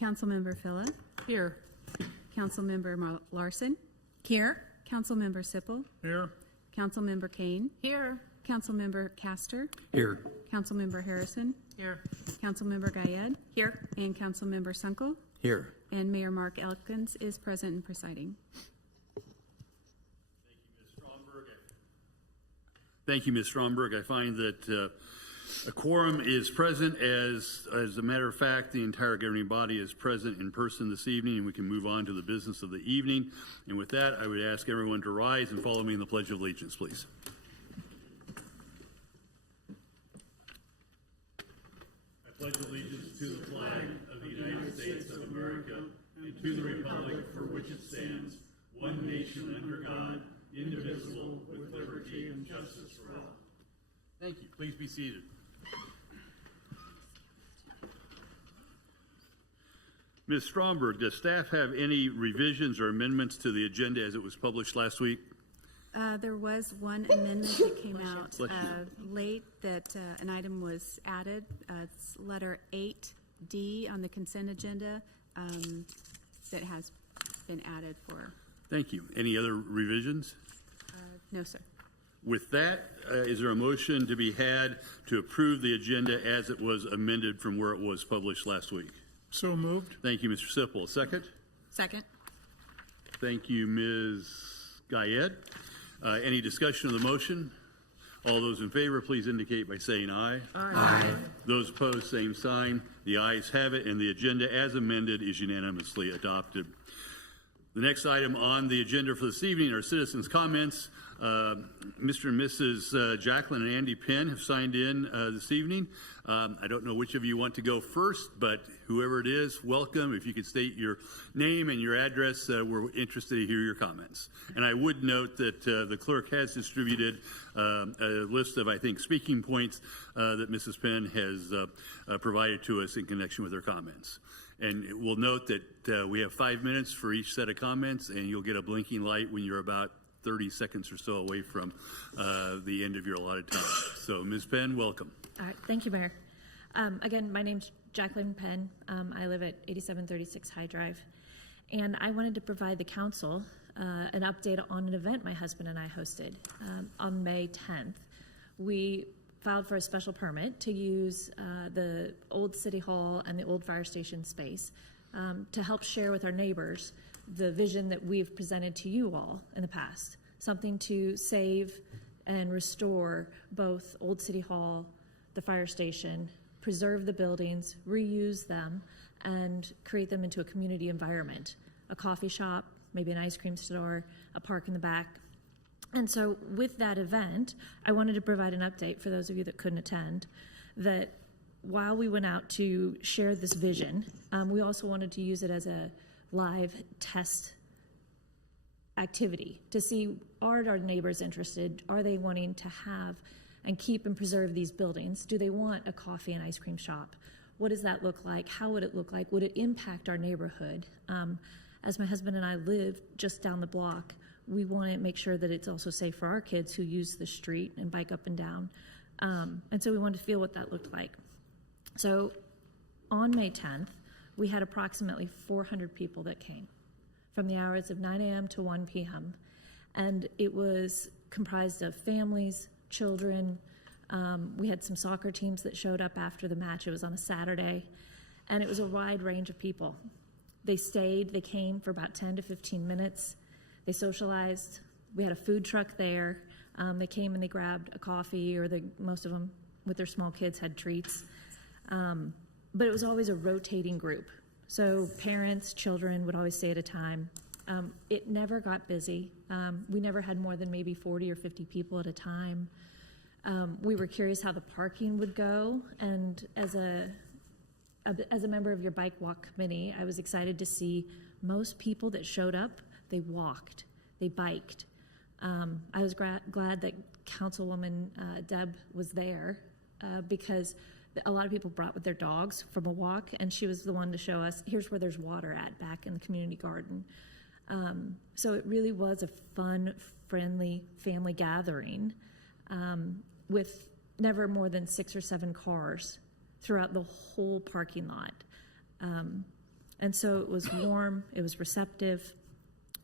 Councilmember Phillip. Here. Councilmember Larson. Here. Councilmember Sippel. Here. Councilmember Kane. Here. Councilmember Castor. Here. Councilmember Harrison. Here. Councilmember Guyed. Here. And Councilmember Sunkel. Here. And Mayor Mark Elkins is present and presiding. Thank you, Ms. Stromberg. I find that a quorum is present. As a matter of fact, the entire governing body is present in person this evening, and we can move on to the business of the evening. And with that, I would ask everyone to rise and follow me in the Pledge of Allegiance, please. I pledge allegiance to the flag of the United States of America and to the republic for which it stands, one nation under God, indivisible, with liberty and justice for all. Thank you. Please be seated. Ms. Stromberg, does staff have any revisions or amendments to the agenda as it was published last week? There was one amendment that came out late that an item was added. It's letter 8D on the consent agenda that has been added for. Thank you. Any other revisions? No, sir. With that, is there a motion to be had to approve the agenda as it was amended from where it was published last week? So moved. Thank you, Mr. Sippel. Second? Second. Thank you, Ms. Guyed. Any discussion of the motion? All those in favor, please indicate by saying aye. Aye. Those opposed, same sign. The ayes have it, and the agenda as amended is unanimously adopted. The next item on the agenda for this evening are citizens' comments. Mr. and Mrs. Jacqueline and Andy Penn have signed in this evening. I don't know which of you want to go first, but whoever it is, welcome. If you could state your name and your address, we're interested to hear your comments. And I would note that the clerk has distributed a list of, I think, speaking points that Mrs. Penn has provided to us in connection with her comments. And we'll note that we have 5 minutes for each set of comments, and you'll get a blinking light when you're about 30 seconds or so away from the end of your allotted time. So, Ms. Penn, welcome. All right, thank you, Mayor. Again, my name's Jacqueline Penn. I live at 8736 High Drive, and I wanted to provide the council an update on an event my husband and I hosted on May 10th. We filed for a special permit to use the old City Hall and the old fire station space to help share with our neighbors the vision that we've presented to you all in the past, something to save and restore both Old City Hall, the fire station, preserve the buildings, reuse them, and create them into a community environment, a coffee shop, maybe an ice cream store, a park in the back. And so with that event, I wanted to provide an update for those of you that couldn't attend, that while we went out to share this vision, we also wanted to use it as a live test activity to see, are our neighbors interested? Are they wanting to have and keep and preserve these buildings? Do they want a coffee and ice cream shop? What does that look like? How would it look like? Would it impact our neighborhood? As my husband and I live just down the block, we want to make sure that it's also safe for our kids who use the street and bike up and down. And so we wanted to feel what that looked like. So on May 10th, we had approximately 400 people that came from the hours of 9 a.m. to 1 p.m. And it was comprised of families, children. We had some soccer teams that showed up after the match. It was on a Saturday. And it was a wide range of people. They stayed, they came for about 10 to 15 minutes. They socialized. We had a food truck there. They came and they grabbed a coffee, or most of them with their small kids had treats. But it was always a rotating group. So parents, children would always stay at a time. It never got busy. We never had more than maybe 40 or 50 people at a time. We were curious how the parking would go, and as a member of your bike walk committee, I was excited to see most people that showed up, they walked, they biked. I was glad that Councilwoman Deb was there because a lot of people brought with their dogs from a walk, and she was the one to show us, here's where there's water at back in the community garden. So it really was a fun, friendly family gathering with never more than 6 or 7 cars throughout the whole parking lot. And so it was warm, it was receptive.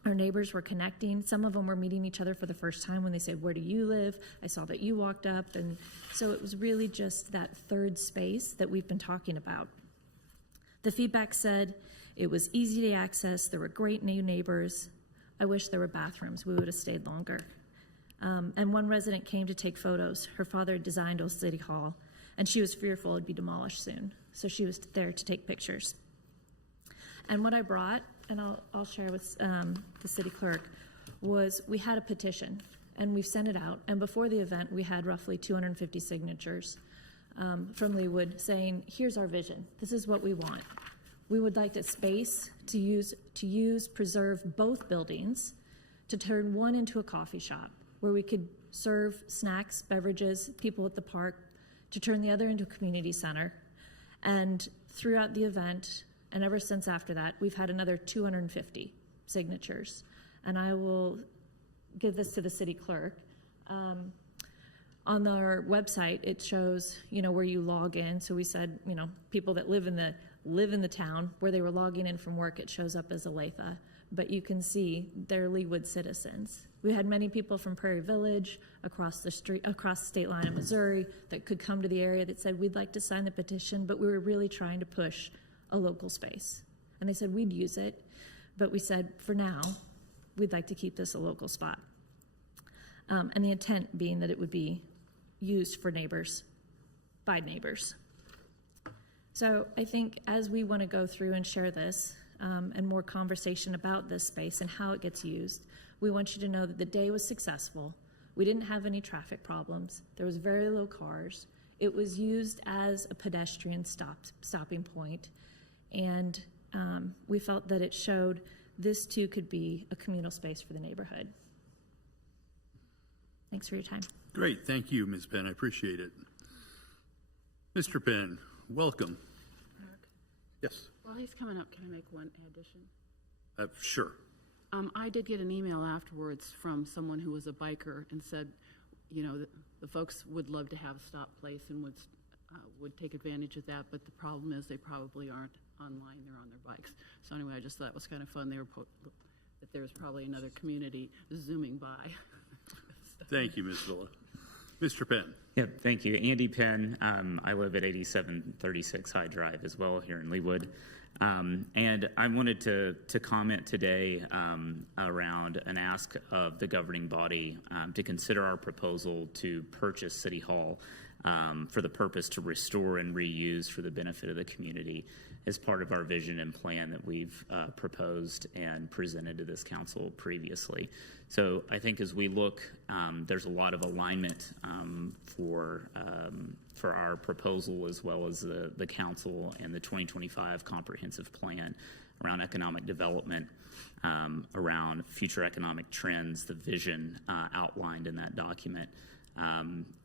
Our neighbors were connecting. Some of them were meeting each other for the first time when they said, where do you live? I saw that you walked up. And so it was really just that third space that we've been talking about. The feedback said it was easy to access. There were great new neighbors. I wish there were bathrooms. We would have stayed longer. And one resident came to take photos. Her father designed Old City Hall, and she was fearful it'd be demolished soon. So she was there to take pictures. And what I brought, and I'll share with the city clerk, was we had a petition, and we've sent it out. And before the event, we had roughly 250 signatures from Leawood saying, here's our vision. This is what we want. We would like the space to use, preserve both buildings, to turn one into a coffee shop where we could serve snacks, beverages, people at the park, to turn the other into a community center. And throughout the event, and ever since after that, we've had another 250 signatures. And I will give this to the city clerk. On our website, it shows, where you log in. So we said, people that live in the town, where they were logging in from work, it shows up as Olathe. But you can see they're Leawood citizens. We had many people from Prairie Village, across the state line in Missouri, that could come to the area that said, we'd like to sign the petition, but we were really trying to push a local space. And they said we'd use it, but we said for now we'd like to keep this a local spot. And the intent being that it would be used for neighbors, by neighbors. So I think as we want to go through and share this and more conversation about this space and how it gets used, we want you to know that the day was successful. We didn't have any traffic problems. There was very low cars. It was used as a pedestrian stopping point. And we felt that it showed this too could be a communal space for the neighborhood. Thanks for your time. Great. Thank you, Ms. Penn. I appreciate it. Mr. Penn, welcome. Mark, Yes. while he's coming up, can I make one addition? Sure. I did get an email afterwards from someone who was a biker and said, the folks would love to have a stop place and would take advantage of that, but the problem is they probably aren't online, they're on their bikes. So anyway, I just thought it was kind of fun. That there's probably another community zooming by. Thank you, Ms. Villa. Mr. Penn. Yeah, thank you. Andy Penn. I live at 8736 High Drive as well here in Leawood. And I wanted to comment today around an ask of the governing body to consider our proposal to purchase City Hall for the purpose to restore and reuse for the benefit of the community as part of our vision and plan that we've proposed and presented to this council previously. So I think as we look, there's a lot of alignment for our proposal as well as the council and the 2025 comprehensive plan around economic development, around future economic trends, the vision outlined in that document.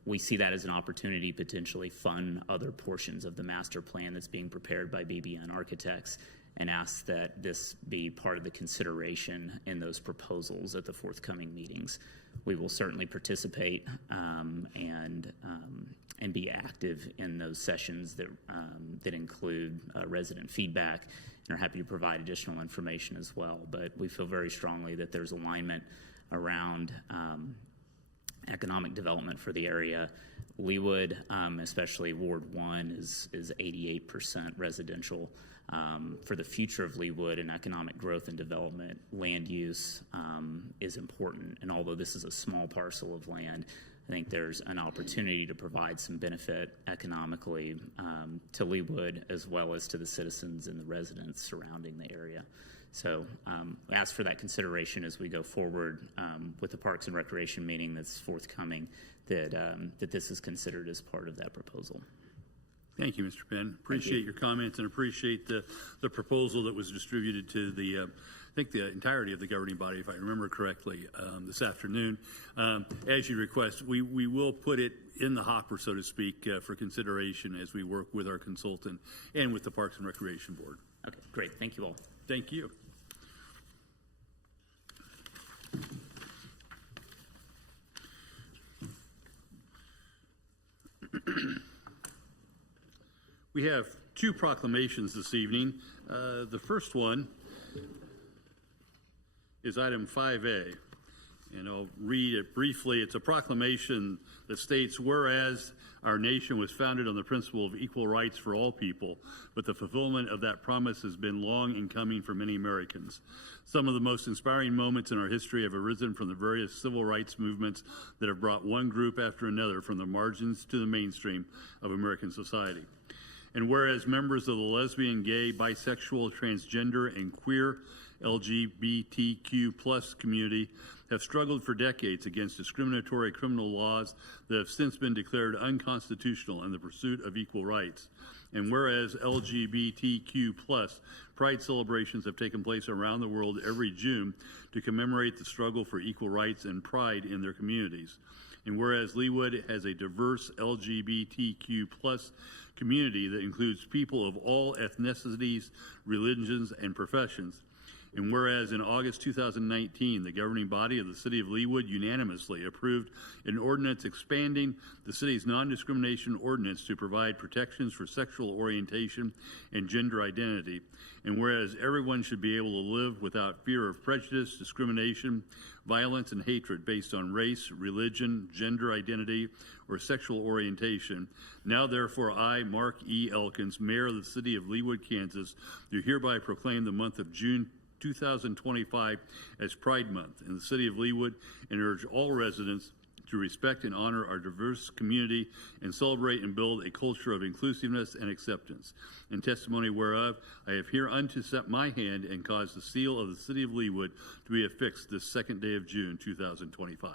We see that as an opportunity to potentially fund other portions of the master plan that's being prepared by BBN Architects, and ask that this be part of the consideration in those proposals at the forthcoming meetings. We will certainly participate and be active in those sessions that include resident feedback, and are happy to provide additional information as well. But we feel very strongly that there's alignment around economic development for the area. Leawood, especially Ward 1, is 88% residential. For the future of Leawood and economic growth and development, land use is important. And although this is a small parcel of land, I think there's an opportunity to provide some benefit economically to Leawood as well as to the citizens and the residents surrounding the area. So we ask for that consideration as we go forward with the Parks and Recreation meeting that's forthcoming, that this is considered as part of that proposal. Thank you, Mr. Penn. Appreciate your comments and appreciate the proposal that was distributed to I think the entirety of the governing body, if I remember correctly, this afternoon. As you request, we will put it in the hopper, so to speak, for consideration as we work with our consultant and with the Parks and Recreation Board. Okay, great. Thank you all. Thank you. We We have two proclamations this evening. The first one is item 5A, and I'll read it briefly. It's a proclamation that states, whereas our nation was founded on the principle of equal rights for all people, but the fulfillment of that promise has been long in coming for many Americans. Some of the most inspiring moments in our history have arisen from the various civil rights movements that have brought one group after another from the margins to the mainstream of American society. And whereas members of the lesbian, gay, bisexual, transgender, and queer LGBTQ plus community have struggled for decades against discriminatory criminal laws that have since been declared unconstitutional in the pursuit of equal rights. And whereas LGBTQ plus pride celebrations have taken place around the world every June to commemorate the struggle for equal rights and pride in their communities. And whereas Leawood has a diverse LGBTQ plus community that includes people of all ethnicities, religions, and professions. And whereas in August 2019, the governing body of the City of Leawood unanimously approved an ordinance expanding the city's non-discrimination ordinance to provide protections for sexual orientation and gender identity. And whereas everyone should be able to live without fear of prejudice, discrimination, violence, and hatred based on race, religion, gender identity, or sexual orientation. Now, therefore, I, Mark E. Elkins, Mayor of the City of Leawood, Kansas, do hereby proclaim the month of June 2025 as Pride Month in the City of Leawood and urge all residents to respect and honor our diverse community and celebrate and build a culture of inclusiveness and acceptance. In testimony whereof, I have hereunto set my hand and caused the seal of the City of Leawood to be affixed this second day of June 2025.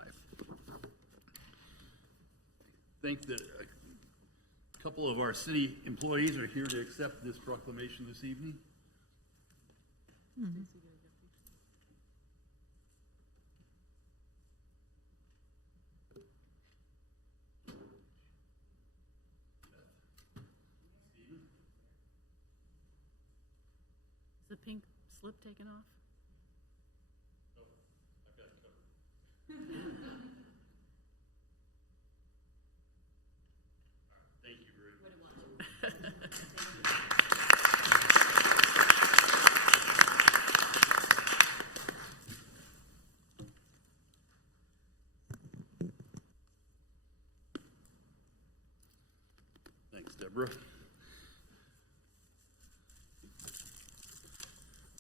Thank the a couple of our city employees are here to accept this proclamation this evening. Mm-hmm. Is the pink slip taken off? No, I've got it covered. All right, thank you very much. Thanks, Deborah.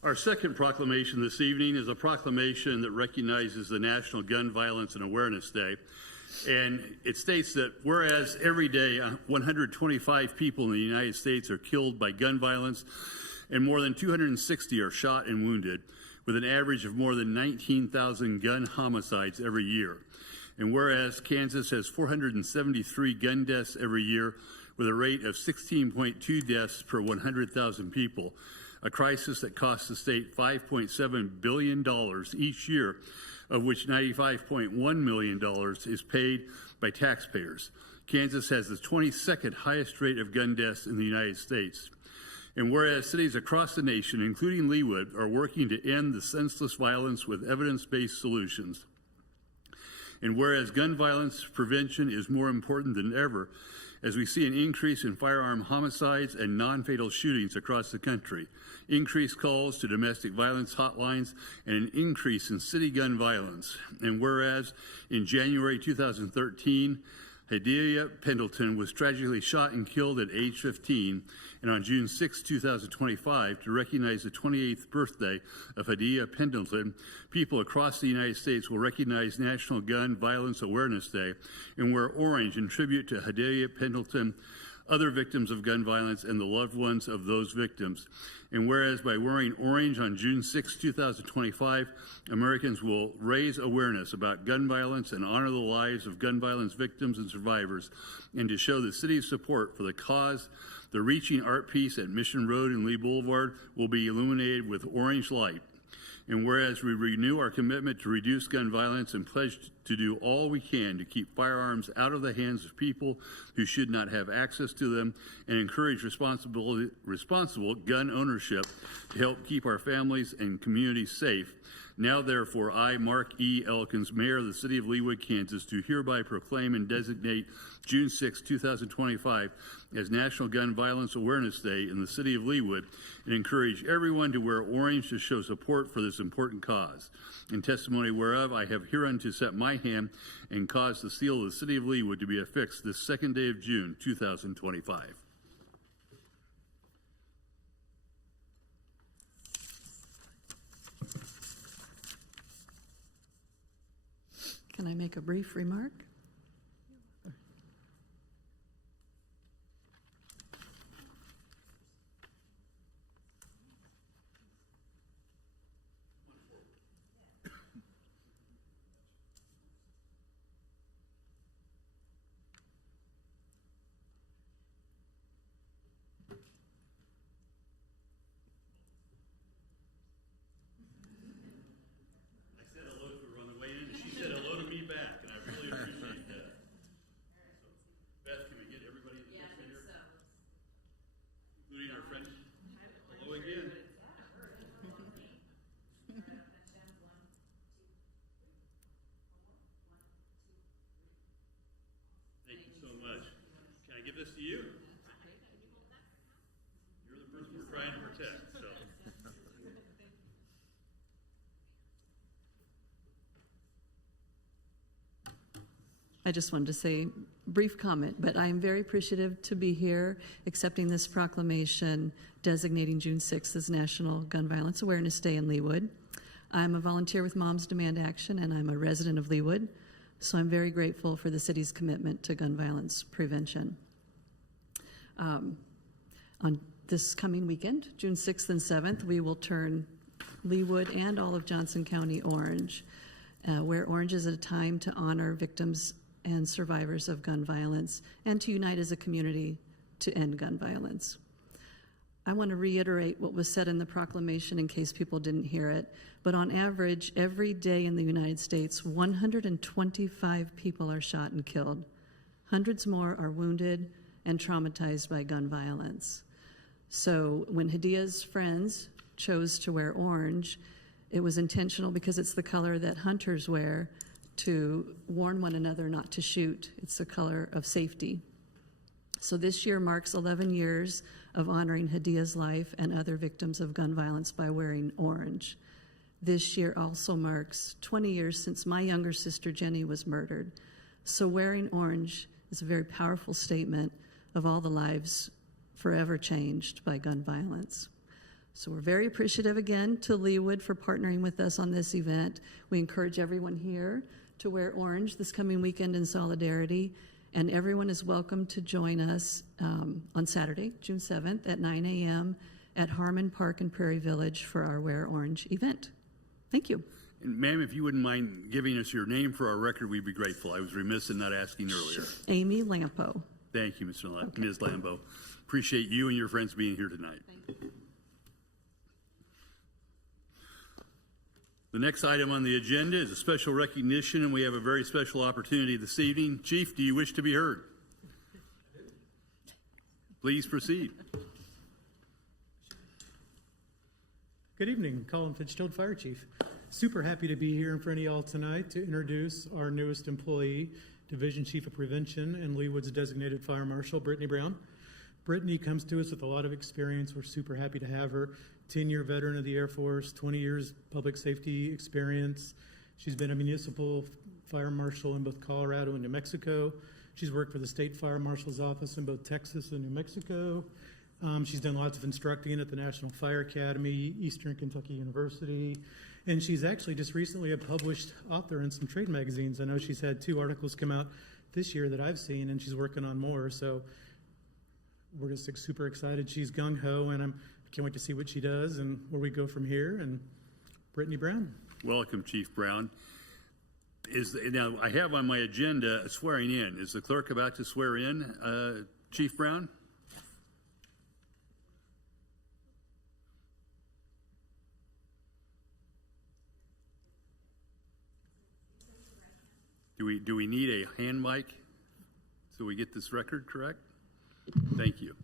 Our second proclamation this evening is a proclamation that recognizes the National Gun Violence and Awareness Day. And it states that whereas every day 125 people in the United States are killed by gun violence and more than 260 are shot and wounded, with an average of more than 19,000 gun homicides every year. And whereas Kansas has 473 gun deaths every year with a rate of 16.2 deaths per 100,000 people, a crisis that costs the state $5.7 billion each year, of which $95.1 million is paid by taxpayers. Kansas has the 22nd highest rate of gun deaths in the United States. And whereas cities across the nation, including Leawood, are working to end the senseless violence with evidence-based solutions. And whereas gun violence prevention is more important than ever, as we see an increase in firearm homicides and non-fatal shootings across the country, increased calls to domestic violence hotlines, and an increase in city gun violence. And whereas in January 2013, Hadia Pendleton was tragically shot and killed at age 15, and on June 6, 2025, to recognize the 28th birthday of Hadia Pendleton, people across the United States will recognize National Gun Violence Awareness Day and wear orange in tribute to Hadia Pendleton, other victims of gun violence, and the loved ones of those victims. And whereas by wearing orange on June 6, 2025, Americans will raise awareness about gun violence and honor the lives of gun violence victims and survivors, and to show the city's support for the cause, the Reaching Art piece at Mission Road and Lee Boulevard will be illuminated with orange light. And whereas we renew our commitment to reduce gun violence and pledge to do all we can to keep firearms out of the hands of people who should not have access to them, and encourage responsible gun ownership to help keep our families and communities safe. Now, therefore, I, Mark E. Elkins, Mayor of the City of Leawood, Kansas, do hereby proclaim and designate June 6, 2025 as National Gun Violence Awareness Day in the City of Leawood, and encourage everyone to wear orange to show support for this important cause. In testimony whereof, I have hereunto set my hand and caused the seal of the City of Leawood to be affixed this 2nd day of June, 2025. Can I make a brief remark? Give this to you. You're the person we're trying to protect. So. I just wanted to say brief comment, but I am very appreciative to be here accepting this proclamation designating June 6th as National Gun Violence Awareness Day in Leawood. I'm a volunteer with Moms Demand Action, and I'm a resident of Leawood, so I'm very grateful for the city's commitment to gun violence prevention. On this coming weekend, June 6th and 7th, we will turn Leawood and all of Johnson County orange. Wear orange is a time to honor victims and survivors of gun violence and to unite as a community to end gun violence. I want to reiterate what was said in the proclamation in case people didn't hear it, but on average, every day in the United States, 125 people are shot and killed. Hundreds more are wounded and traumatized by gun violence. So when Hadia's friends chose to wear orange, it was intentional because it's the color that hunters wear to warn one another not to shoot. It's the color of safety. So this year marks 11 years of honoring Hadia's life and other victims of gun violence by wearing orange. This year also marks 20 years since my younger sister Jenny was murdered. So wearing orange is a very powerful statement of all the lives forever changed by gun violence. So we're very appreciative again to Leawood for partnering with us on this event. We encourage everyone here to wear orange this coming weekend in solidarity, and everyone is welcome to join us on Saturday, June 7th at 9 a.m. at Harmon Park in Prairie Village for our Wear Orange event. Thank you. And ma'am, if you wouldn't mind giving us your name for our record, we'd be grateful. I was remiss in not asking earlier. Amy Lampo. Thank you, Ms. Lambo. Appreciate you and your friends being here tonight. Thank you. The next item on the agenda is a special recognition, and we have a very special opportunity this evening. Chief, do you wish to be heard? Please proceed. Good evening, Colin Fitzgerald, Fire Chief. Super happy to be here in front of y'all tonight to introduce our newest employee, Division Chief of Prevention and Leawood's designated Fire Marshal, Brittany Brown. Brittany comes to us with a lot of experience. We're super happy to have her. 10-year veteran of the Air Force, 20 years public safety experience. She's been a municipal fire marshal in both Colorado and New Mexico. She's worked for the State Fire Marshal's Office in both Texas and New Mexico. She's done lots of instructing at the National Fire Academy, Eastern Kentucky University, and she's actually just recently a published author in some trade magazines. I know she's had 2 articles come out this year that I've seen, and she's working on more, so we're just super excited. She's gung-ho, and I can't wait to see what she does and where we go from here. And Brittany Brown. Welcome, Chief Brown. Now, I have on my agenda swearing in. Is the clerk about to swear in Chief Brown? Do we need a hand mic so we get this record correct? Thank you.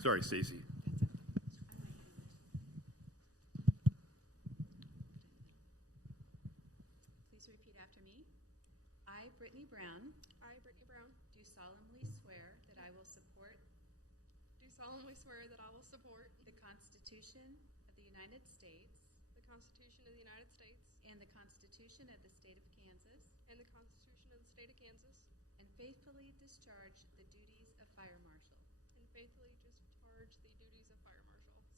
Sorry, Stacy. Please repeat after me. I, Brittany Brown, do solemnly swear that I will support the Constitution of the United States and the Constitution of the State of Kansas, and faithfully discharge the duties of Fire Marshal.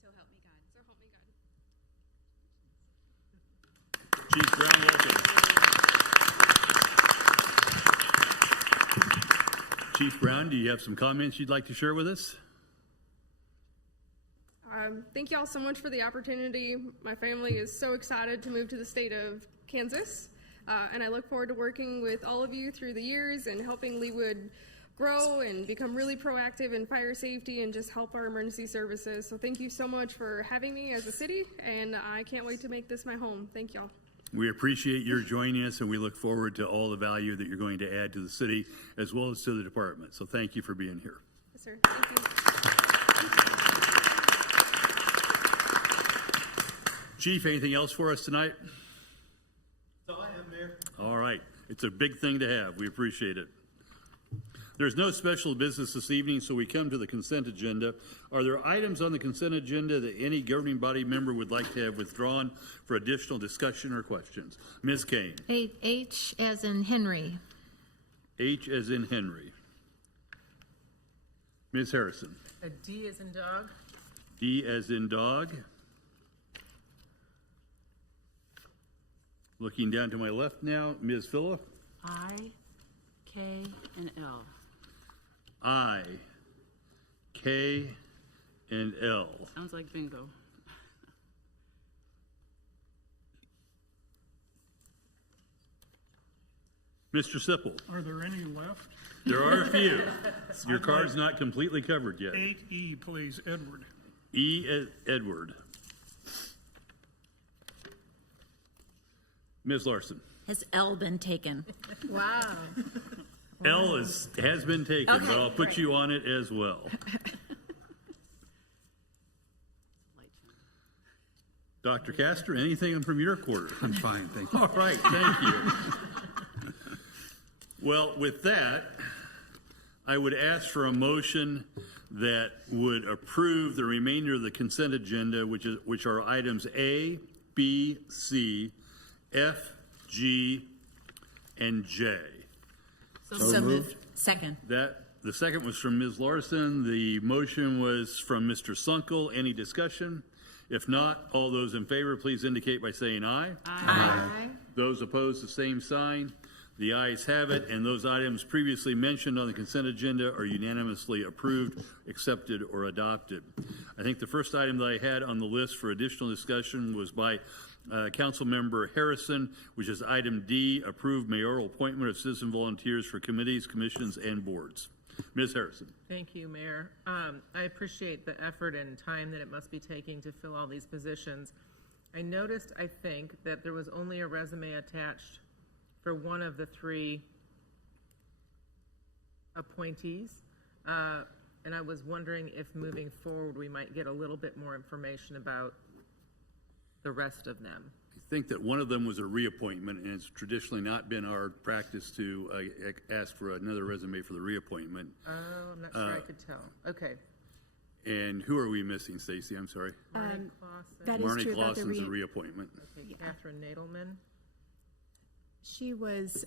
So help me God. Chief Brown, welcome. Chief Brown, do you have some comments you'd like to share with us? Thank you all so much for the opportunity. My family is so excited to move to the state of Kansas, and I look forward to working with all of you through the years and helping Leawood grow and become really proactive in fire safety and just help our emergency services. So thank you so much for having me as a city, and I can't wait to make this my home. Thank y'all. We appreciate your joining us, and we look forward to all the value that you're going to add to the city as well as to the department. So thank you for being here. Yes, sir. Thank you. Chief, anything else for us tonight? That's all I have, Mayor. All right. It's a big thing to have. We appreciate it. There's no special business this evening, so we come to the consent agenda. Are there items on the consent agenda that any governing body member would like to have withdrawn for additional discussion or questions? Ms. Kane. H as in Henry. H as in Henry. Ms. Harrison. A D as in dog. D as in dog. Looking down to my left now, Ms. Villa. I, K, and L. I, K, and L. Sounds like bingo. Mr. Sipple. Are there any left? There are a few. Your card's not completely covered yet. 8E, please, Edward. E as Edward. Ms. Larson. Has L been taken? Wow. L has been taken, Okay, but I'll put great. you on it as well. Dr. Castor, anything from your quarter? I'm fine, thank you. All right, thank you. Well, with that, I would ask for a motion that would approve the remainder of the consent agenda, which are items A, B, C, F, G, and J. So moved. Second. The second was from Ms. Larson. The motion was from Mr. Sunkel. Any discussion? If not, all those in favor, please indicate by saying aye. Aye. Those opposed, the same sign. The ayes have it, and those items previously mentioned on the consent agenda are unanimously approved, accepted, or adopted. I think the first item that I had on the list for additional discussion was by Council Member Harrison, which is item D, approved mayoral appointment of citizen volunteers for committees, commissions, and boards. Ms. Harrison. Thank you, Mayor. I appreciate the effort and time that it must be taking to fill all these positions. I noticed, I think, that there was only a resume attached for one of the three appointees. And I was wondering if moving forward we might get a little bit more information about the rest of them. I think that one of them was a reappointment, and it's traditionally not been our practice to ask for another resume for the reappointment. Oh, I'm not sure I could tell. Okay. And who are we missing, Stacy? I'm sorry. Marnie Clausen. That is Marnie true about the Clausen's a reappointment. Okay, Catherine Nadelman. She was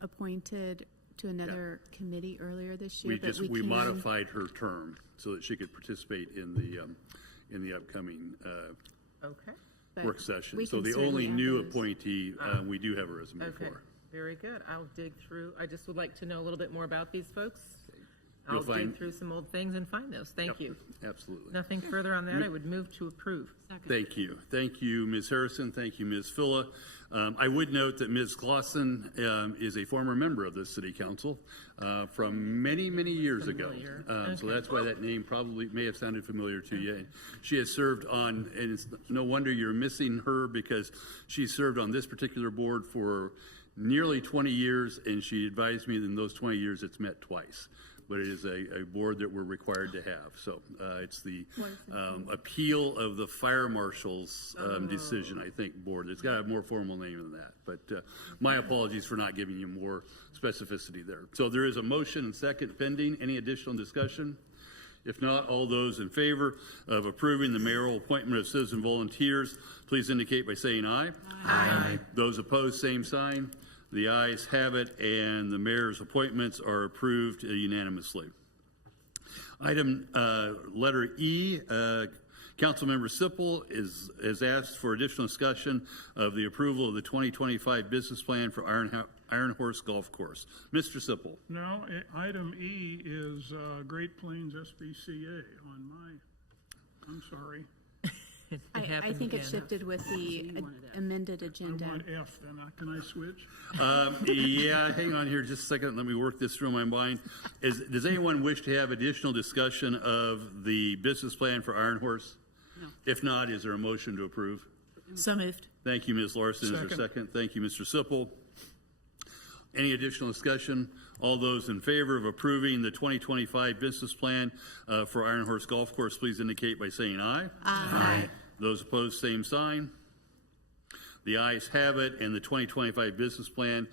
appointed to another committee earlier this year, We modified her term so that she could participate in the upcoming Okay. work session. we So can the certainly only add new those. appointee we do have a resume Okay, for. very good. I'll dig through. I just would like to know a little bit more about these folks. You'll I'll find- dig through some old things and find those. Thank you. Absolutely. Nothing further on that. I would move to approve. Thank you. Thank you, Ms. Harrison. Thank you, Ms. Filla. I would note that Ms. Clausen is a former member of the City Council from many, many years ago. Familiar. So that's why that name probably may have sounded familiar to you. And she has served on, and it's no wonder you're missing her because she served on this particular board for nearly 20 years, and she advised me that in those 20 years it's met twice. But it is a board that we're required to have. So it's the appeal of the fire marshal's decision, I think, board. It's got a more formal name than that. But my apologies for not giving you more specificity there. So there is a motion and second pending. Any additional discussion? If not, all those in favor of approving the mayoral appointment of citizen volunteers, please indicate by saying aye. Aye. Those opposed, same sign. The ayes have it, and the mayor's appointments are approved unanimously. Item letter E, Councilmember Sippel has asked for additional discussion of the approval of the 2025 business plan for Iron Horse Golf Course. Mr. Sippel. Now, item E is Great Plains SPCA on I'm sorry. I think it shifted with the amended I agenda. want F then. Can I switch? Yeah, hang on here just a second. Let me work this through my mind. Does anyone wish to have additional discussion of the business plan for Iron Horse? No. If not, is there a motion to approve? So moved. Thank you, Ms. Larson. Is there a second? Thank you, Mr. Sippel. Any additional discussion? All those in favor of approving the 2025 business plan for Iron Horse Golf Course, please indicate by saying aye. Aye. Those opposed, same sign. The ayes have it, and the 2025 business plan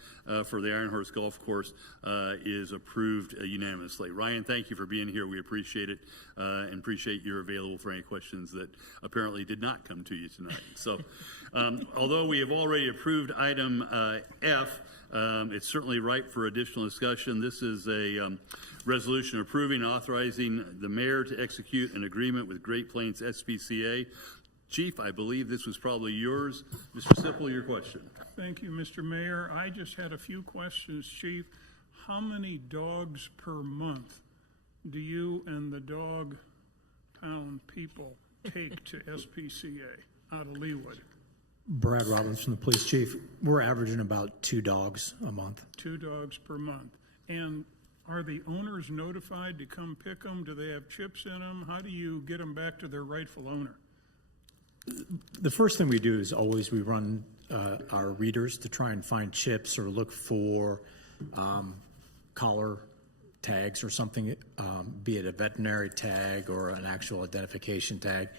for the Iron Horse Golf Course is approved unanimously. Ryan, thank you for being here. We appreciate it, and appreciate you're available for any questions that apparently did not come to you tonight. So, although we have already approved item F, it's certainly ripe for additional discussion. This is a resolution approving, authorizing the mayor to execute an agreement with Great Plains SPCA. Chief, I believe this was probably yours. Mr. Sippel, your question. Thank you, Mr. Mayor. I just had a few questions, Chief. How many dogs per month do you and the dog pound people take to SPCA out of Leawood? Brad Robbins from the police chief. We're averaging about 2 dogs a month. 2 dogs per month. And are the owners notified to come pick them? Do they have chips in them? How do you get them back to their rightful owner? The first thing we do is always we run our readers to try and find chips or look for collar tags or something, be it a veterinary tag or an actual identification tag.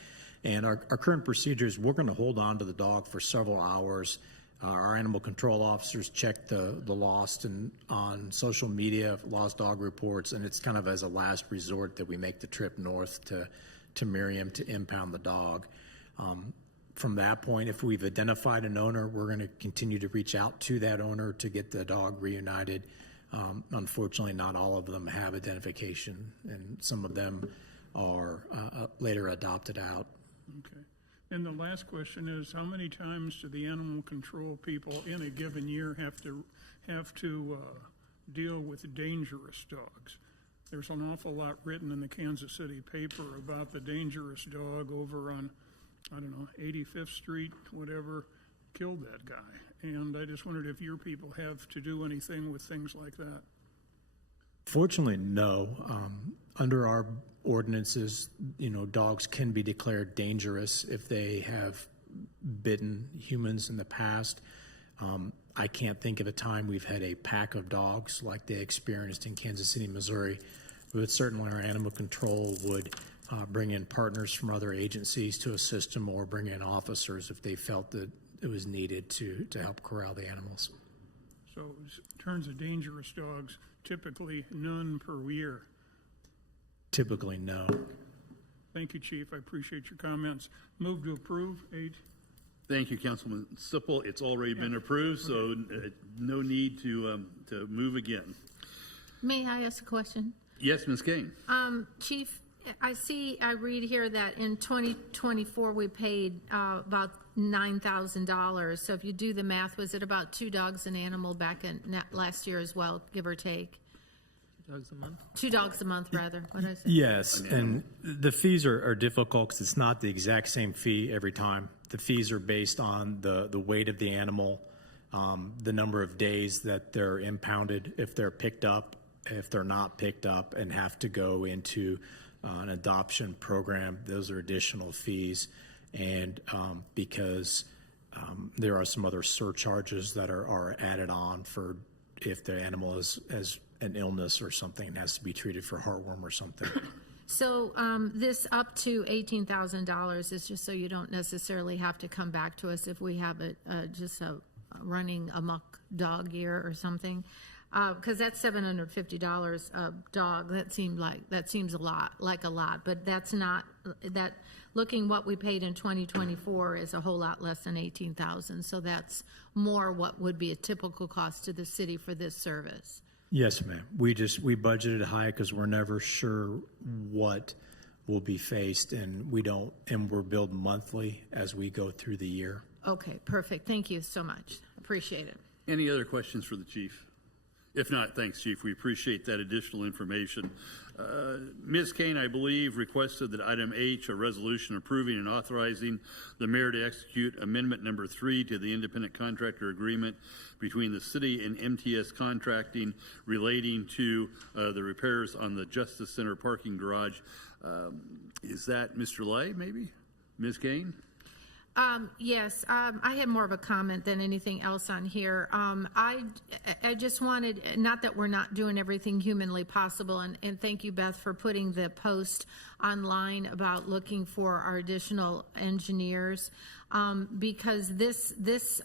And our current procedure is we're going to hold on to the dog for several hours. Our animal control officers check the lost and on social media, lost dog reports, and it's kind of as a last resort that we make the trip north to Miriam to impound the dog. From that point, if we've identified an owner, we're going to continue to reach out to that owner to get the dog reunited. Unfortunately, not all of them have identification, and some of them are later adopted out. Okay. And the last question is, how many times do the animal control people in a given year have to deal with dangerous dogs? There's an awful lot written in the Kansas City paper about the dangerous dog over on, 85th Street, whatever, killed that guy. And I just wondered if your people have to do anything with things like that. Fortunately, no. Under our ordinances, dogs can be declared dangerous if they have bitten humans in the past. I can't think of a time we've had a pack of dogs like they experienced in Kansas City, Missouri, but certainly our animal control would bring in partners from other agencies to assist them or bring in officers if they felt that it was needed to help corral the animals. So in terms of dangerous dogs, typically none per year. Typically, no. Thank you, Chief. I appreciate your comments. Move to approve. 8. Thank you, Councilman Sippel. It's already been approved, so no need to move again. May I ask a question? Yes, Ms. Kane. Chief, I read here that in 2024 we paid about $9,000. So if you do the math, was it about 2 dogs an animal back in last year as well, give or take? 2 dogs a month? 2 dogs a month, rather. What did I say? Yes, and the fees are difficult because it's not the exact same fee every time. The fees are based on the weight of the animal, the number of days that they're impounded, if they're picked up, if they're not picked up, and have to go into an adoption program. Those are additional fees. And because There are some other surcharges that are added on for if the animal has an illness or something and has to be treated for heartworm or something. So this up to $18,000 is just so you don't necessarily have to come back to us if we have just a running amok dog year or something, because that's $750 a dog. That seems a lot, but that's not that. Looking what we paid in 2024 is a whole lot less than $18,000. So that's more what would be a typical cost to the city for this service. Yes, ma'am. We budgeted high because we're never sure what will be faced, and we're billed monthly as we go through the year. Okay, perfect. Thank you so much. Appreciate it. Any other questions for the chief? If not, thanks, Chief. We appreciate that additional information. Ms. Kane, I believe, requested that item H, a resolution approving and authorizing the mayor to execute amendment number 3 to the independent contractor agreement between the city and MTS Contracting relating to the repairs on the Justice Center parking garage. Is that Mr. Lay, maybe? Ms. Kane? Yes, I had more of a comment than anything else on here. I just wanted, not that we're not doing everything humanly possible, and thank you, Beth, for putting the post online about looking for our additional engineers, because this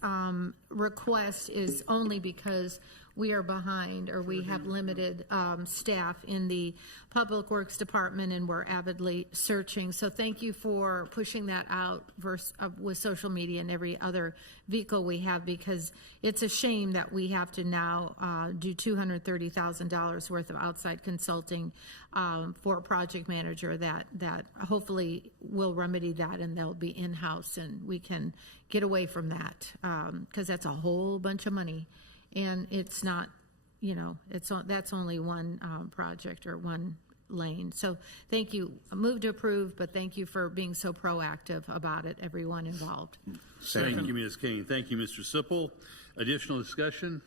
request is only because we are behind, or we have limited staff in the Public Works Department, and we're avidly searching. So thank you for pushing that out with social media and every other vehicle we have, because it's a shame that we have to now do $230,000 worth of outside consulting for a project manager that hopefully will remedy that, and they'll be in-house, and we can get away from that, because that's a whole bunch of money. And it's not, that's only one project or one lane. So thank you. I move to approve, but thank you for being so proactive about it, everyone involved. Thank you, Ms. Kane. Thank you, Mr. Sipple. Additional discussion?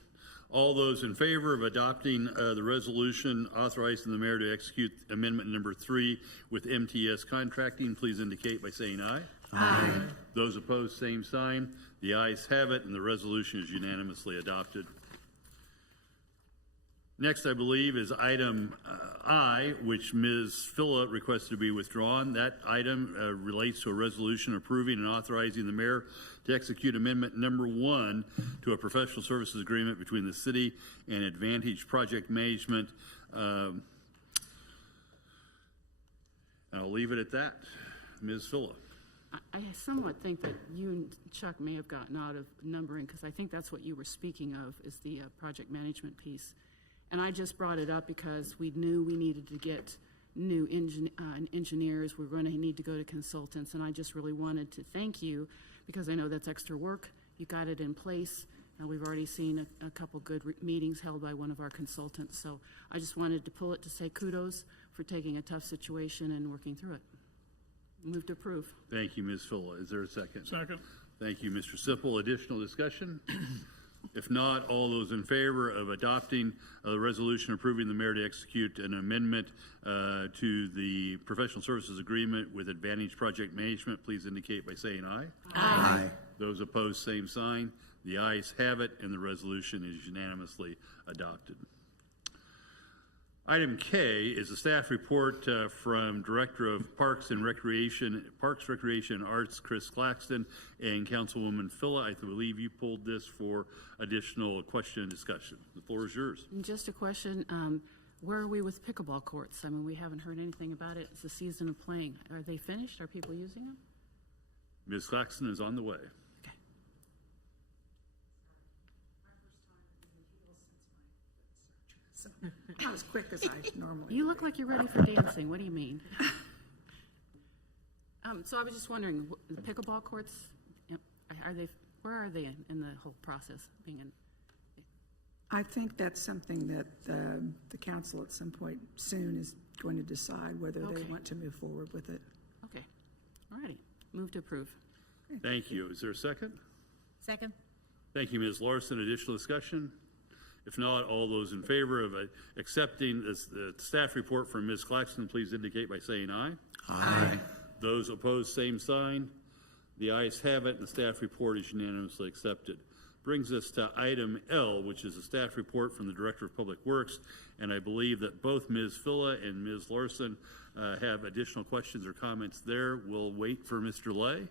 All those in favor of adopting the resolution authorizing the mayor to execute amendment number 3 with MTS Contracting, please indicate by saying aye. Aye. Those opposed, same sign. The ayes have it, and the resolution is unanimously adopted. Next, I believe, is item I, which Ms. Phila requested to be withdrawn. That item relates to a resolution approving and authorizing the mayor to execute amendment number 1 to a professional services agreement between the city and Advantage Project Management. I'll leave it at that. Ms. Phila. I somewhat think that you and Chuck may have gotten out of numbering, because I think that's what you were speaking of, is the project management piece. And I just brought it up because we knew we needed to get new engineers. We're going to need to go to consultants, and I just really wanted to thank you, because I know that's extra work. You got it in place, and we've already seen a couple good meetings held by one of our consultants. So I just wanted to pull it to say kudos for taking a tough situation and working through it. Move to approve. Thank you, Ms. Phila. Is there a second? Second. Thank you, Mr. Sipple. Additional discussion? If not, all those in favor of adopting the resolution approving the mayor to execute an amendment to the professional services agreement with Advantage Project Management, please indicate by saying aye. Aye. Those opposed, same sign. The ayes have it, and the resolution is unanimously adopted. Item K is a staff report from Director of Parks, Recreation, and Arts, Chris Claxton, and Councilwoman Phila. I believe you pulled this for additional question and discussion. The floor is yours. And just a question, where are we with pickleball courts? I mean, we haven't heard anything about it. It's the season of playing. Are they finished? Are people using them? Ms. Claxton is on the way. Okay. Not as quick as I normally. You look like you're ready for dancing. What do you mean? So I was just wondering, the pickleball courts, where are they in the whole process being in? I think that's something that the council at some point soon is going to decide whether they want to move forward with it. Okay. All righty. Move to approve. Thank you. Is there a second? Second. Thank you, Ms. Larson. Additional discussion? If not, all those in favor of accepting the staff report from Ms. Claxton, please indicate by saying aye. Aye. Those opposed, same sign. The ayes have it, and the staff report is unanimously accepted. Brings us to item L, which is a staff report from the Director of Public Works, and I believe that both Ms. Filla and Ms. Larson have additional questions or comments there. We'll wait for Mr. Lay.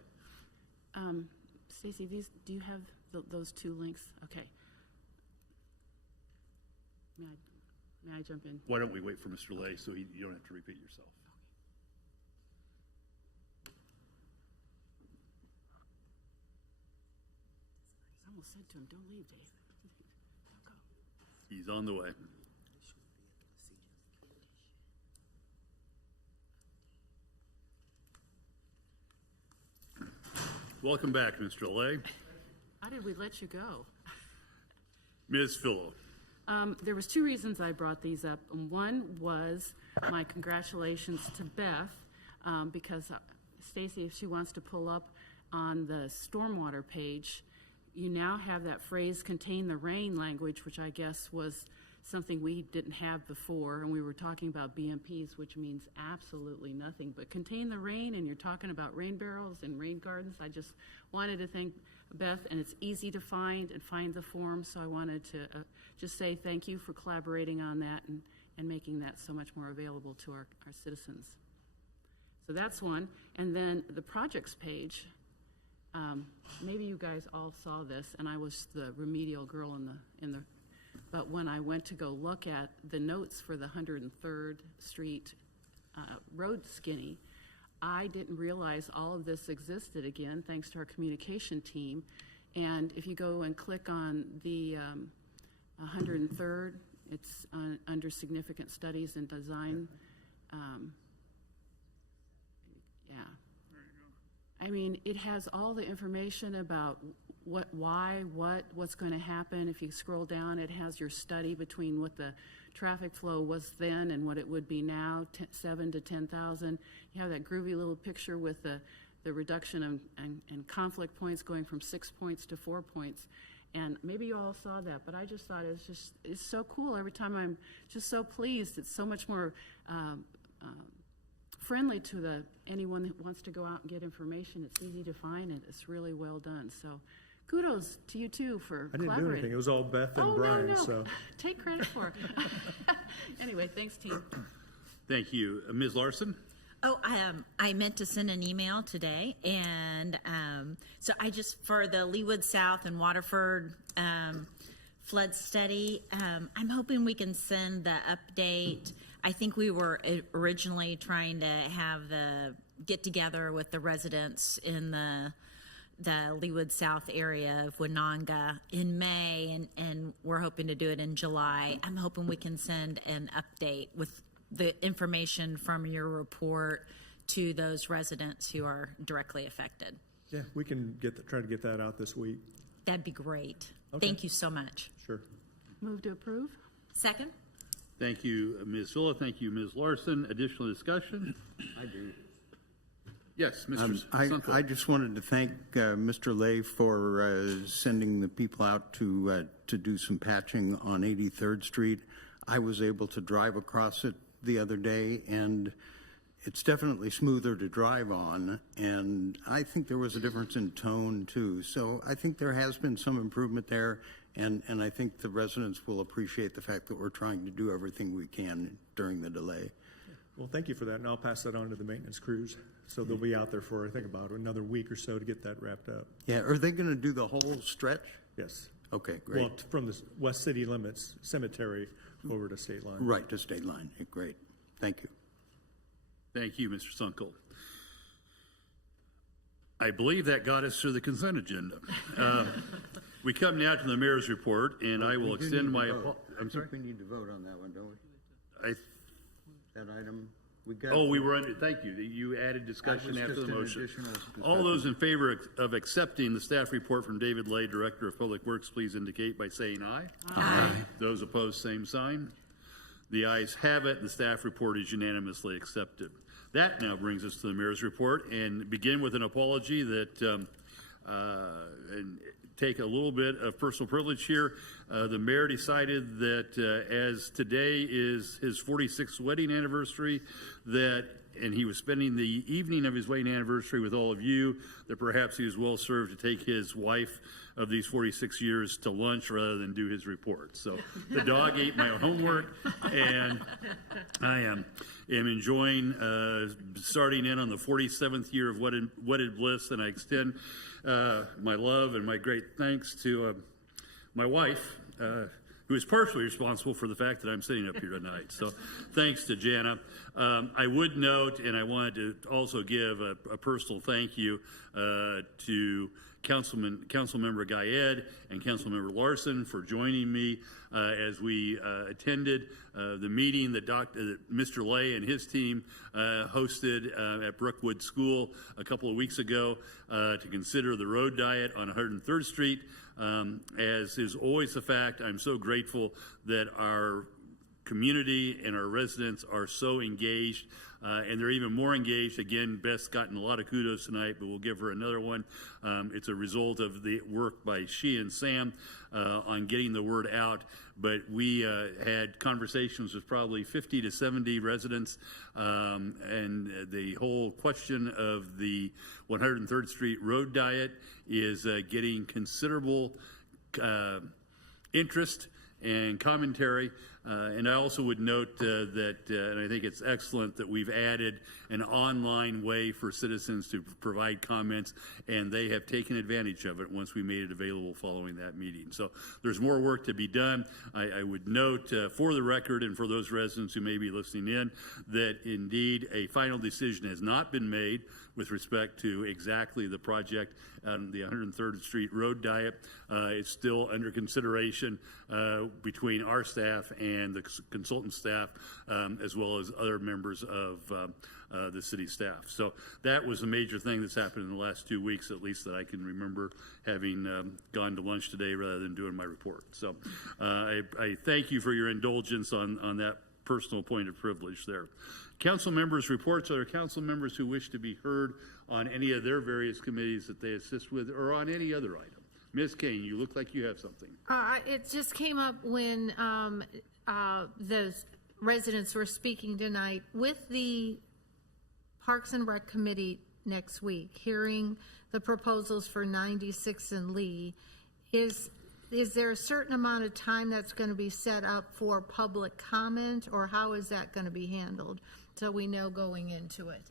Stacy, do you have those two links? Okay. May I jump in? Why don't we wait for Mr. Lay so you don't have to repeat yourself? I almost said to him, don't leave, Dave. Don't go. He's on the way. Welcome back, Mr. Lay. How did we let you go? Ms. Philo. There was two reasons I brought these up. One was my congratulations to Beth, because Stacy, if she wants to pull up on the stormwater page, you now have that phrase "contain the rain" language, which I guess was something we didn't have before, and we were talking about BMPs, which means absolutely nothing, but contain the rain, and you're talking about rain barrels and rain gardens. I just wanted to thank Beth, and it's easy to find the form, so I wanted to just say thank you for collaborating on that and making that so much more available to our citizens. So that's one. And then the projects page, maybe you guys all saw this, and I was the remedial girl in the but when I went to go look at the notes for the 103rd Street road skinny, I didn't realize all of this existed again, thanks to our communication team. And if you go and click on the 103rd, it's under significant studies and design. Yeah. I mean, it has all the information about what's going to happen. If you scroll down, it has your study between what the traffic flow was then and what it would be now, 7 to 10,000. You have that groovy little picture with the reduction and conflict points going from 6 points to 4 points. And maybe you all saw that, but I just thought it's so cool. Every time I'm just so pleased. It's so much more friendly to anyone that wants to go out and get information. It's easy to find, and it's really well done. So kudos to you too for collaborating. I didn't do anything. It was all Beth and Brian. No. So take credit for it. Anyway, thanks, team. Thank you. Ms. Larson? Oh, I meant to send an email today, and so for the Leawood South and Waterford flood study, I'm hoping we can send the update. I think we were originally trying to have the get together with the residents in the Leawood South area of Winanga in May, and we're hoping to do it in July. I'm hoping we can send an update with the information from your report to those residents who are directly affected. yeah, we can try to get that out this week. That'd be great. Okay. Thank you so much. Sure. Move to approve. Second? Thank you, Ms. Philo. Thank you, Ms. Larson. Additional discussion? I do. Yes, Mr. I just wanted to thank Mr. Lay for sending the people out to do some patching on 83rd Street. I was able to drive across it the other day, and it's definitely smoother to drive on, and I think there was a difference in tone too. So I think there has been some improvement there, and I think the residents will appreciate the fact that we're trying to do everything we can during the delay. Well, thank you for that, and I'll pass that on to the maintenance crews. So they'll be out there for, I think, about another week or so to get that wrapped up. Yeah, are they going to do the whole stretch? Yes. Okay, great. Well, from the west city limits cemetery over to state line. Right, to state line. Great. Thank you. Thank you, Mr. Sunkel. I believe that got us through the consent agenda. We come now to the mayor's report, and I will extend my. I'm sorry. We need to vote on that one, don't we? That item. We were under. Thank you. You added discussion after the motion. All those in favor of accepting the staff report from David Lay, Director of Public Works, please indicate by saying aye. Aye. Those opposed, same sign. The ayes have it. The staff report is unanimously accepted. That now brings us to the mayor's report, and begin with an apology that and take a little bit of personal privilege here. The mayor decided that as today is his 46th wedding anniversary, that and he was spending the evening of his wedding anniversary with all of you, that perhaps he was well served to take his wife of these 46 years to lunch rather than do his report. So the dog ate my homework, and I am enjoying starting in on the 47th year of wedded bliss, and I extend my love and my great thanks to my wife, who is partially responsible for the fact that I'm sitting up here tonight. So thanks to Jana. I would note, and I wanted to also give a personal thank you to Councilmember Guyed and Councilmember Larson for joining me as we attended the meeting that Mr. Lay and his team hosted at Brookwood School a couple of weeks ago to consider the road diet on 103rd Street. As is always the fact, I'm so grateful that our community and our residents are so engaged, and they're even more engaged. Again, Beth's gotten a lot of kudos tonight, but we'll give her another one. It's a result of the work by she and Sam on getting the word out. But we had conversations with probably 50 to 70 residents, and the whole question of the 103rd Street road diet is getting considerable interest and commentary. And I also would note that, and I think it's excellent that we've added an online way for citizens to provide comments, and they have taken advantage of it once we made it available following that meeting. So there's more work to be done. I would note for the record and for those residents who may be listening in that indeed a final decision has not been made with respect to exactly the project on the 103rd Street road diet. It's still under consideration between our staff and the consultant staff, as well as other members of the city staff. So that was a major thing that's happened in the last 2 weeks, at least that I can remember, having gone to lunch today rather than doing my report. So I thank you for your indulgence on that personal point of privilege there. Council members' reports. Are there council members who wish to be heard on any of their various committees that they assist with, or on any other item? Ms. Kane, you look like you have something. It just came up when the residents were speaking tonight with the Parks and Rec Committee next week, hearing the proposals for 96 and Lee. Is there a certain amount of time that's going to be set up for public comment, or how is that going to be handled so we know going into it?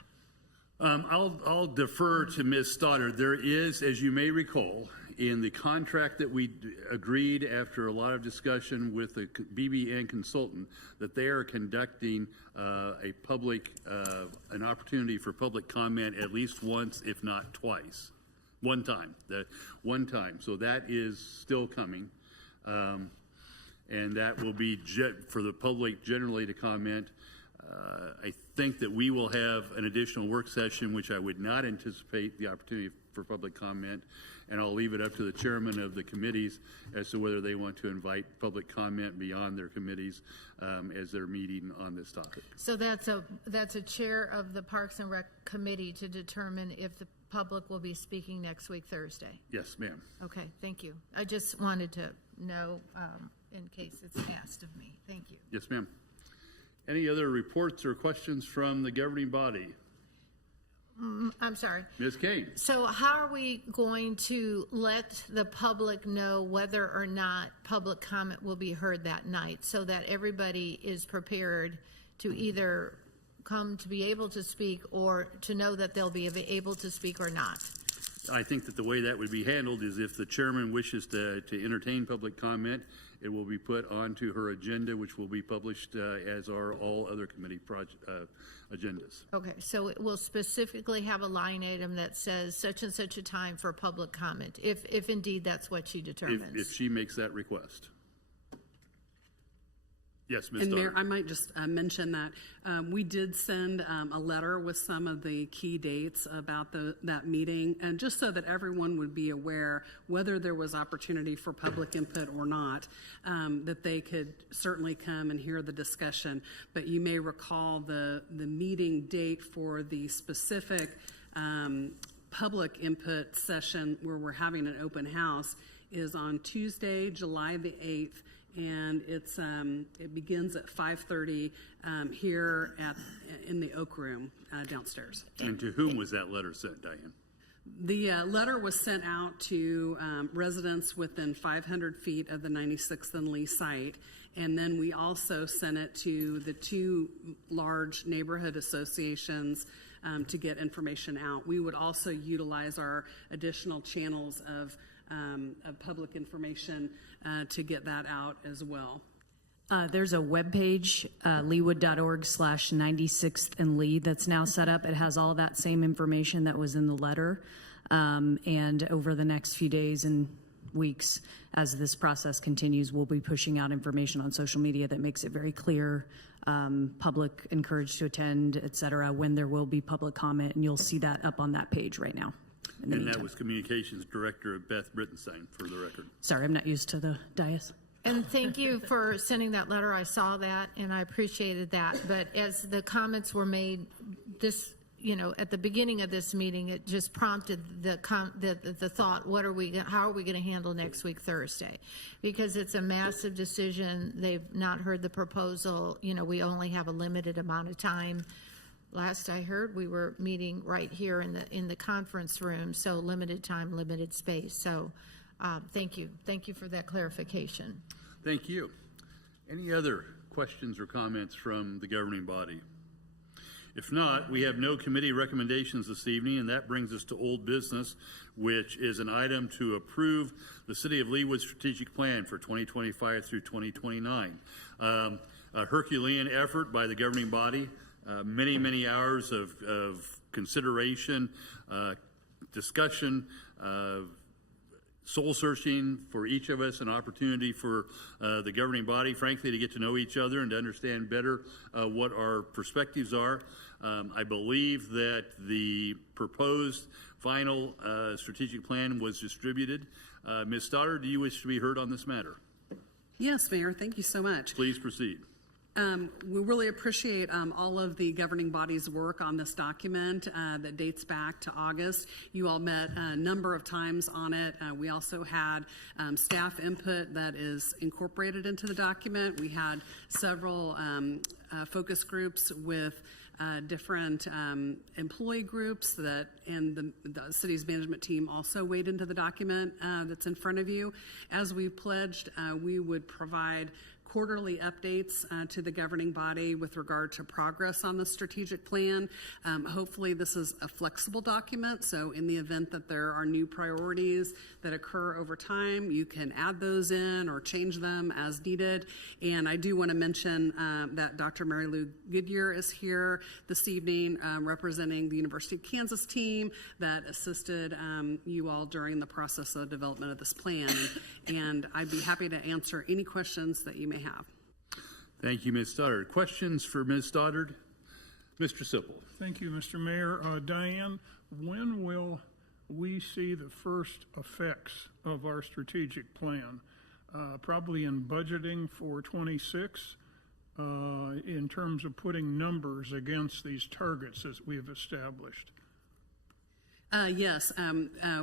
I'll defer to Ms. Stoddard. There is, as you may recall, in the contract that we agreed after a lot of discussion with the BBN consultant, that they are conducting an opportunity for public comment at least once, if not twice. One time. So that is still coming. And that will be for the public generally to comment. I think that we will have an additional work session, which I would not anticipate the opportunity for public comment, and I'll leave it up to the chairman of the committees as to whether they want to invite public comment beyond their committees as they're meeting on this topic. So that's a chair of the Parks and Rec Committee to determine if the public will be speaking next week, Thursday. Yes, ma'am. Okay, thank you. I just wanted to know in case it's asked of me. Thank you. Yes, ma'am. Any other reports or questions from the governing body? I'm sorry. Ms. Kane. So how are we going to let the public know whether or not public comment will be heard that night, so that everybody is prepared to either come to be able to speak or to know that they'll be able to speak or not? I think that the way that would be handled is if the chairman wishes to entertain public comment, it will be put onto her agenda, which will be published as are all other committee agendas. Okay, so it will specifically have a line item that says such and such a time for public comment, if indeed that's what she determines. If she makes that request. Yes, Ms. And Mayor, Stoddard. I might just mention that we did send a letter with some of the key dates about that meeting, and just so that everyone would be aware whether there was opportunity for public input or not, that they could certainly come and hear the discussion. But you may recall the meeting date for the specific public input session where we're having an open house is on Tuesday, July the 8th, and it begins at 5:30 here in the Oak Room downstairs. And to whom was that letter sent, Diane? The letter was sent out to residents within 500 feet of the 96th and Lee site, and then we also sent it to the two large neighborhood associations to get information out. We would also utilize our additional channels of public information to get that out as well. There's a webpage, leewood.org/96th and Lee, that's now set up. It has all that same information that was in the letter. And over the next few days and weeks, as this process continues, we'll be pushing out information on social media that makes it very clear, public encouraged to attend, et cetera, when there will be public comment. And you'll see that up on that page right now. And that was Communications Director Beth Brittenstein, for the record. Sorry, I'm not used to the dais. And thank you for sending that letter. I saw that and I appreciated that. But as the comments were made, this, at the beginning of this meeting, it just prompted the thought: how are we going to handle next week, Thursday? Because it's a massive decision. They've not heard the proposal. We only have a limited amount of time. Last I heard, we were meeting right here in the conference room. So limited time, limited space. So. Thank you. Thank you for that clarification. Thank you. Any other questions or comments from the governing body? If not, we have no committee recommendations this evening, and that brings us to old business, which is an item to approve the City of Leewood strategic plan for 2025 through 2029. A Herculean effort by the governing body, many hours of consideration, discussion, soul searching for each of us, an opportunity for the governing body, frankly, to get to know each other and to understand better what our perspectives are. I believe that the proposed final strategic plan was distributed. Ms. Stoddard, do you wish to be heard on this matter? Yes, Mayor. Thank you so much. Please proceed. We really appreciate all of the governing body's work on this document that dates back to August. You all met a number of times on it. We also had staff input that is incorporated into the document. We had several focus groups with different employee groups and the city's management team also weighed into the document that's in front of you. As we pledged, we would provide quarterly updates to the governing body with regard to progress on the strategic plan. Hopefully this is a flexible document, so in the event that there are new priorities that occur over time, you can add those in or change them as needed. And I do want to mention that Dr. Mary Lou Goodyear is here this evening representing the University of Kansas team that assisted you all during the process of development of this plan. And I'd be happy to answer any questions that you may have. Thank you, Ms. Stoddard. Questions for Ms. Stoddard? Mr. Sipple. Thank you, Mr. Mayor. Diane, when will we see the first effects of our strategic plan? Probably in budgeting for 26, in terms of putting numbers against these targets that we have established. Yes,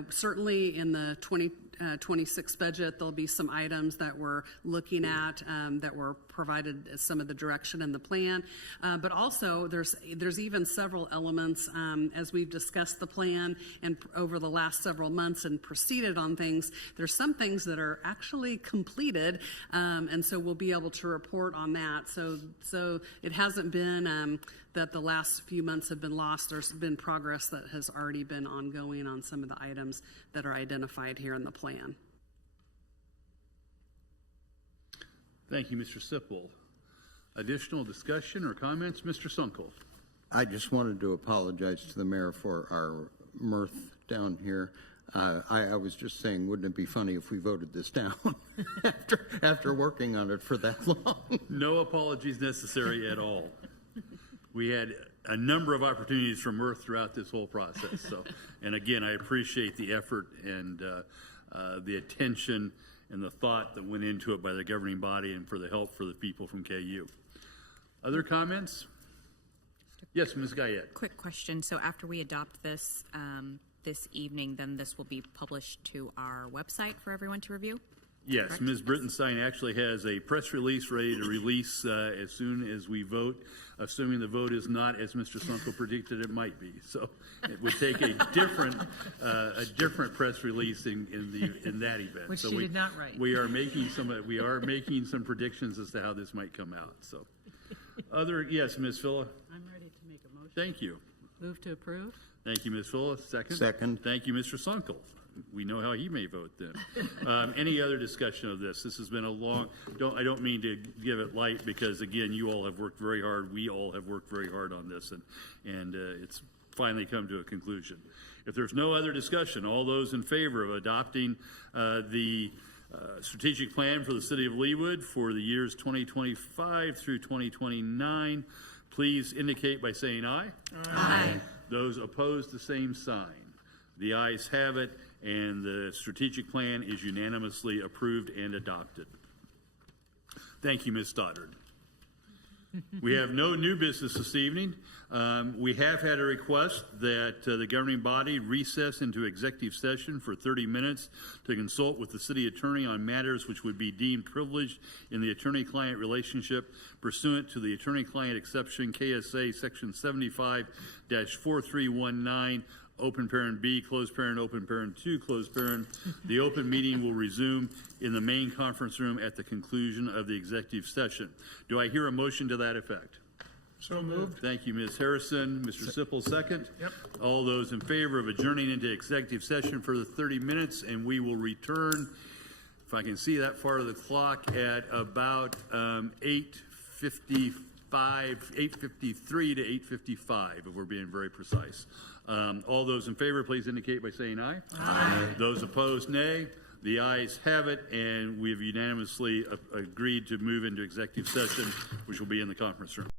certainly in the 2026 budget, there'll be some items that we're looking at that were provided as some of the direction in the plan. But also, there's even several elements as we've discussed the plan and over the last several months and proceeded on things. There's some things that are actually completed, and so we'll be able to report on that. So it hasn't been that the last few months have been lost. There's been progress that has already been ongoing on some of the items that are identified here in the plan. Thank you, Mr. Sipple. Additional discussion or comments? Mr. Sunkel. I just wanted to apologize to the mayor for our mirth down here. I was just saying, wouldn't it be funny if we voted this down after working on it for that long? No apologies necessary at all. We had a number of opportunities for mirth throughout this whole process. So, and again, I appreciate the effort and the attention and the thought that went into it by the governing body and for the help for the people from KU. Other comments? Yes, Ms. Guyette. Quick question. So after we adopt this this evening, then this will be published to our website for everyone to review? Yes, Ms. Brittenstein actually has a press release ready to release as soon as we vote, assuming the vote is not as Mr. Sunkel predicted it might be. So it would take a different press release in that event. Which so she did not write. We are making some predictions as to how this might come out. So, yes, Ms. Phila. I'm ready to make a motion. Thank you. Move to approve? Thank you, Ms. Phila. Second. Second. Thank you, Mr. Sunkel. We know how he may vote then. Any other discussion of this? This has been a long, I don't mean to give it light because, again, you all have worked very hard. We all have worked very hard on this, and it's finally come to a conclusion. If there's no other discussion, all those in favor of adopting the strategic plan for the city of Leawood for the years 2025 through 2029, please indicate by saying aye. Aye. Those opposed, the same sign. The ayes have it, and the strategic plan is unanimously approved and adopted. Thank you, Ms. Stoddard. We have no new business this evening. We have had a request that the governing body recess into executive session for 30 minutes to consult with the city attorney on matters which would be deemed privileged in the attorney-client relationship pursuant to the attorney-client exception KSA section 75-4319, open parent B, close parent, open parent 2, close parent. The open meeting will resume in the main conference room at the conclusion of the executive session. Do I hear a motion to that effect? So moved. Thank you, Ms. Harrison. Mr. Sipple, second. Yep. All those in favor of adjourning into executive session for the 30 minutes, and we will return, if I can see that far of the clock, at about 8:53 to 8:55, if we're being very precise. All those in favor, please indicate by saying aye. Aye. Those opposed, nay. The ayes have it, and we have unanimously agreed to move into executive session, which will be in the conference room.